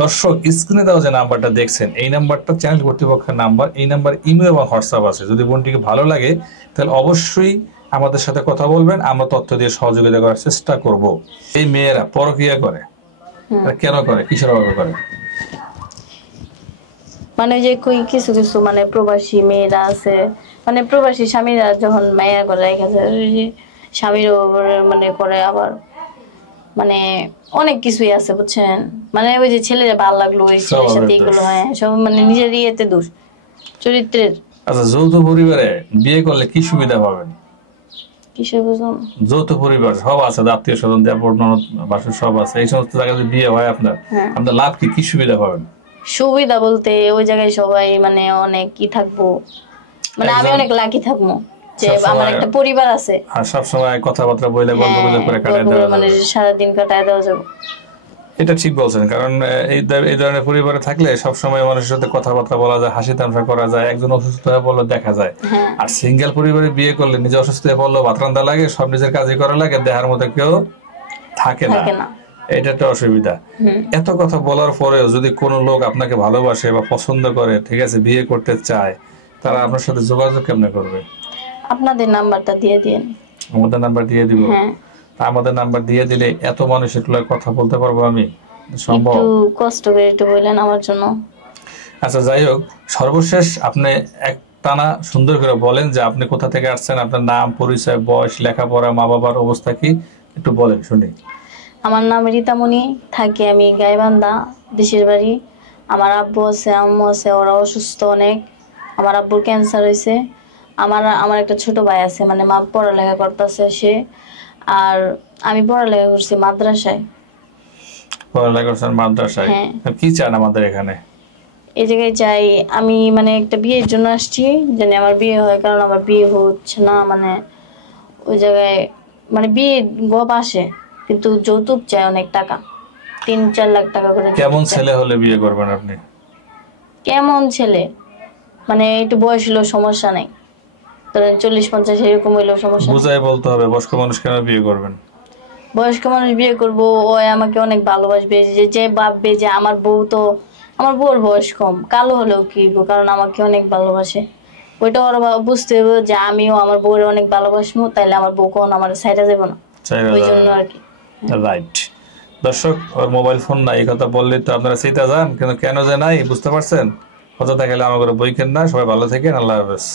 দর্শক স্ক্রিনে দেওয়া যে নাম্বারটা দেখছেন এই নাম্বারটা চ্যানেল কর্তৃপক্ষের নাম্বার। এই নাম্বার ইমেল এবং হোয়াটসঅ্যাপ আছে। যদি বোনটিকে ভালো লাগে তাহলে অবশ্যই আমাদের সাথে কথা বলবেন, আমরা তথ্য দিয়ে সহযোগিতা করার চেষ্টা করব। এই মেয়েরা পরকীয়া করে কেন করে, কিসের অভাবে করে? মানে যে কই কিছু কিছু মানে প্রবাসী মেয়েরা আছে, মানে প্রবাসী স্বামীরা যখন মায়া করে রেখে যায়, ওই যে স্বামীর উপরে মানে করে আবার মানে অনেক কিছুই আছে বুঝছেন। মানে ওই যে ছেলেরা ভালো লাগলো ওই ছেলের সাথে এগুলো হয়, সব মানে নিজের ইয়েতে দোষ চরিত্রের। আচ্ছা, যৌথ পরিবারে বিয়ে করলে কি সুবিধা পাবেন? কিসে বুঝুন? যৌথ পরিবার সব আছে, আত্মীয় স্বজন দেবর ননদ বাসুর সব আছে, এই সমস্ত জায়গায় যদি বিয়ে হয় আপনার আপনার লাভ কি, কি সুবিধা পাবেন? সুবিধা বলতে ওই জায়গায় সবাই মানে অনেক কি থাকবো, মানে আমি অনেক লাকি থাকবো যে আমার একটা পরিবার আছে আর সব সময় কথাবার্তা বলে গল্প গুজব করে কাটায় দেওয়া মানে সারা দিন কাটায় দেওয়া যাবে। এটা ঠিক বলছেন, কারণ এই ধরনের পরিবারে থাকলে সব সময় মানুষের সাথে কথাবার্তা বলা যায়, হাসি তামাশা করা যায়, একজন অসুস্থ হয়ে পড়লে দেখা যায়। আর সিঙ্গেল পরিবারে বিয়ে করলে নিজে অসুস্থ হয়ে পড়লো ভাত রান্না লাগে, সব নিজের কাজই করা লাগে, দেহার মধ্যে কেউ থাকে না। এটা একটা অসুবিধা। এত কথা বলার পরেও যদি কোনো লোক আপনাকে ভালোবাসে বা পছন্দ করে, ঠিক আছে, বিয়ে করতে চায়, তারা আপনার সাথে যোগাযোগ কেমনে করবে? আপনাদের নাম্বারটা দিয়ে দিন। আমাদের নাম্বার দিয়ে দিব? আমাদের নাম্বার দিয়ে দিলে এত মানুষের কথা বলতে পারবো আমি? সম্ভব? একটু কষ্ট করে একটু বললেন আমার জন্য। আচ্ছা, যাই হোক, সর্বশেষ আপনি এক টানা সুন্দর করে বলেন যে আপনি কোথা থেকে আসছেন, আপনার নাম, পরিচয়, বয়স, লেখাপড়া, মা বাবার অবস্থা কি, একটু বলেন শুনি। আমার নাম রীতামণি, থাকি আমি গাইবান্ধা, দেশের বাড়ি। আমার আব্বু আছে, আম্মু আছে, ওরা অসুস্থ অনেক। আমার আব্বুর ক্যান্সার হয়েছে। আমার একটা ছোট ভাই আছে, মানে মা পড়ালেখা করতেছে সে। আর আমি পড়ালেখা করছি মাদ্রাসায়। পড়ালেখা করছেন মাদ্রাসায়? কি চান আমাদের এখানে? এই জায়গায় চাই আমি মানে একটা বিয়ের জন্য আসছি, জানি আমার বিয়ে হয়, কারণ আমার বিয়ে হচ্ছে না। মানে ওই জায়গায় মানে বিয়ে গপ আসে, কিন্তু যৌতুক চাই অনেক টাকা, 3-4 লাখ টাকা করে। কেমন ছেলে হলে বিয়ে করবেন আপনি? কেমন ছেলে মানে একটু বয়স হলেও সমস্যা নাই, ধরেন 40-50 এরকম হইলেও সমস্যা। বুঝাই বলতে হবে, বয়স্ক মানুষ কেন বিয়ে করবেন? বয়স্ক মানুষ বিয়ে করবো, ওই আমাকে অনেক ভালোবাসবে, যে ভাববে যে আমার বউর বয়স কম, কালো হলেও কি, কারণ আমাকে অনেক ভালোবাসে। ওইটা ওরা বুঝতে হবে যে আমিও আমার বউরে অনেক ভালোবাসবো, তাইলে আমার বউ কখন আমার সাইডে যাবো না, ওই জন্য আর কি। রাইট। দর্শক, ওর মোবাইল ফোন নাই, এই কথা বললে তো আপনারা চিন্তা যান, কিন্তু কেন যে নাই বুঝতে পারছেন। কথা দেখালে আমার বই কেন না। সবাই ভালো থাকেন, আল্লাহ হাফেজ।